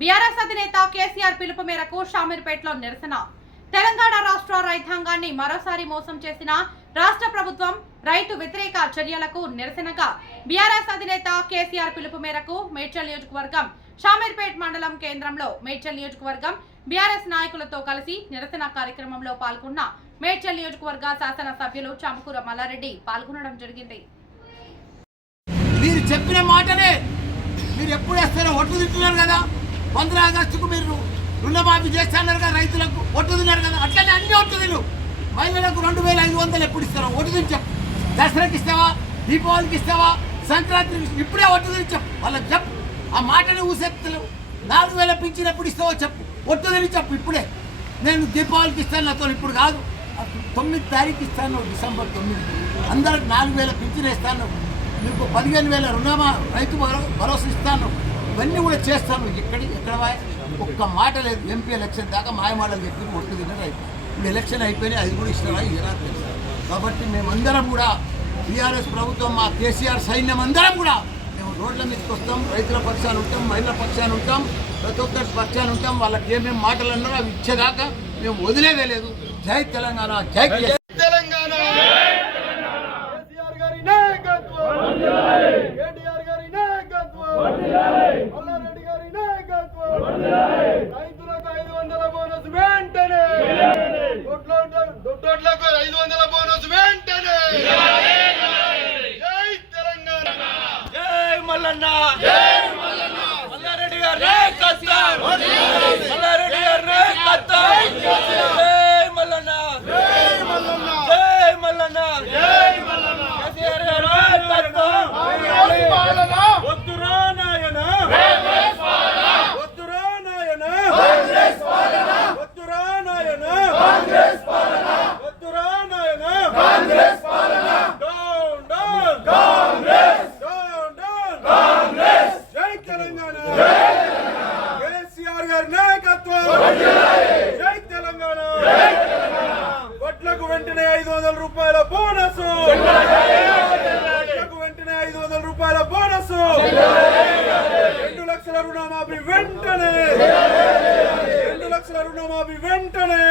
BRS అధినేత కేసీఆర్ పిలుపు మేరకు షామీర్పేటలో నిరసన. తెలంగాణ రాష్ట్ర రైతాంగాన్ని మరోసారి మోసం చేసిన రాష్ట్ర ప్రభుత్వం రైతు వ్యతిరేక చర్యలకు నిరసనగా బీఆర్ఎస్ అధినేత కేసీఆర్ పిలుపు మేరకు మేడ్చల్ నియోజకవర్గం షామీర్పేట్ మండలం కేంద్రంలో మేడ్చల్ నియోజకవర్గం బీఆర్ఎస్ నాయకులతో కలిసి నిరసన కార్యక్రమంలో పాల్గొన్న మేడ్చల్ నియోజకవర్గ శాసన సభ్యులు చామకూర మల్లారెడ్డి పాల్గొనడం జరిగింది. మీరు చెప్పిన మాటనే మీరు ఎప్పుడు వేస్తారో ఒట్టు తింటున్నారు కదా? పంద్ర ఆగస్టుకు మీరు రుణమాఫీ చేస్తున్నారు కదా రైతులకు ఒట్టుతున్నారు కదా అట్లనే అన్ని ఒట్టు మహిళలకు రెండు వేల ఐదు వందలు ఎప్పుడు ఇస్తారా ఒట్టుదించాం చెప్పు. దసరాకి ఇస్తావా దీపావళికి ఇస్తావా సంక్రాంతికి ఇప్పుడే ఒట్టు చెప్పు. వాళ్ళకి చెప్పు. ఆ మాటని ఊసెత్తలేవు నాలుగు వేల పింఛన్ ఎప్పుడు ఇస్తావో చెప్పు. ఒట్టుదిని చెప్పు ఇప్పుడే. నేను దీపావళికి ఇస్తాను నాతో ఇప్పుడు కాదు. తొమ్మిది తారీఖు ఇస్తాను డిసెంబర్ తొమ్మిది. అందరికి నాలుగు వేల పింఛన్ ఇస్తాను మీకు పదిహేను వేల రుణమా రైతు భరోసా ఇస్తాను. ఇవన్నీ కూడా చేస్తాను. ఎక్కడి ఎక్కడ ఒక్క మాట లేదు. ఎంపీ ఎలక్షన్ దాకా మాయమాటలు చెప్పి ఒట్టు తిన్న రైతు ఇప్పుడు ఎలక్షన్ అయిపోయినాయి. అది కూడా ఇష్టమా? ఇరా తెలుసు? కాబట్టి మేమందరం కూడా టీఆర్ఎస్ ప్రభుత్వం మా కేసీఆర్ సైన్యం అందరం కూడా మేము రోడ్ల మీదకి వస్తాం. రైతుల పక్షాన్ని ఉంటాం. మహిళల పక్షాన్ని ఉంటాం. ప్రతి ఒక్కరి పక్షాన్ని ఉంటాం. వాళ్ళకి ఏమేమి మాటలు అన్నారో అవి ఇచ్చేదాకా మేము వదిలేదే లేదు. జై తెలంగాణ. జై కేసీఆర్. తెలంగాణ కేసీఆర్ గారి నాయకత్వం కేటీఆర్ గారి నాయకత్వం మల్లారెడ్డి గారి నాయకత్వం రైతులకు ఐదు వందల బోనస్ వెంటనే దొడ్లోడ్ల- దొడ్లోడ్లకు ఐదు వందల బోనస్ వెంటనే జై తెలంగాణ జై మల్లన్న. మల్లారెడ్డి గారు నాయకత్వం మల్లారెడ్డి గారి నాయకత్వం జై మల్లన్న జై మల్లన్న జై మల్లన్న జై మల్లన్న కేసీఆర్ గారి నాయకత్వం వద్దురా నాయన వద్దురా నాయన వద్దురా నాయన వద్దురా నాయన డౌన్ డౌన్ డౌన్ డౌన్ జై తెలంగాణ కేసీఆర్ గారి నాయకత్వం జై తెలంగాణ వడ్లకు వెంటనే ఐదు వందల రూపాయల బోనస్. వెంటనే ఐదు వందల రూపాయల బోనస్. రెండు లక్షల రుణమాఫీ వెంటనే. రెండు లక్షల రుణమాఫీ వెంటనే.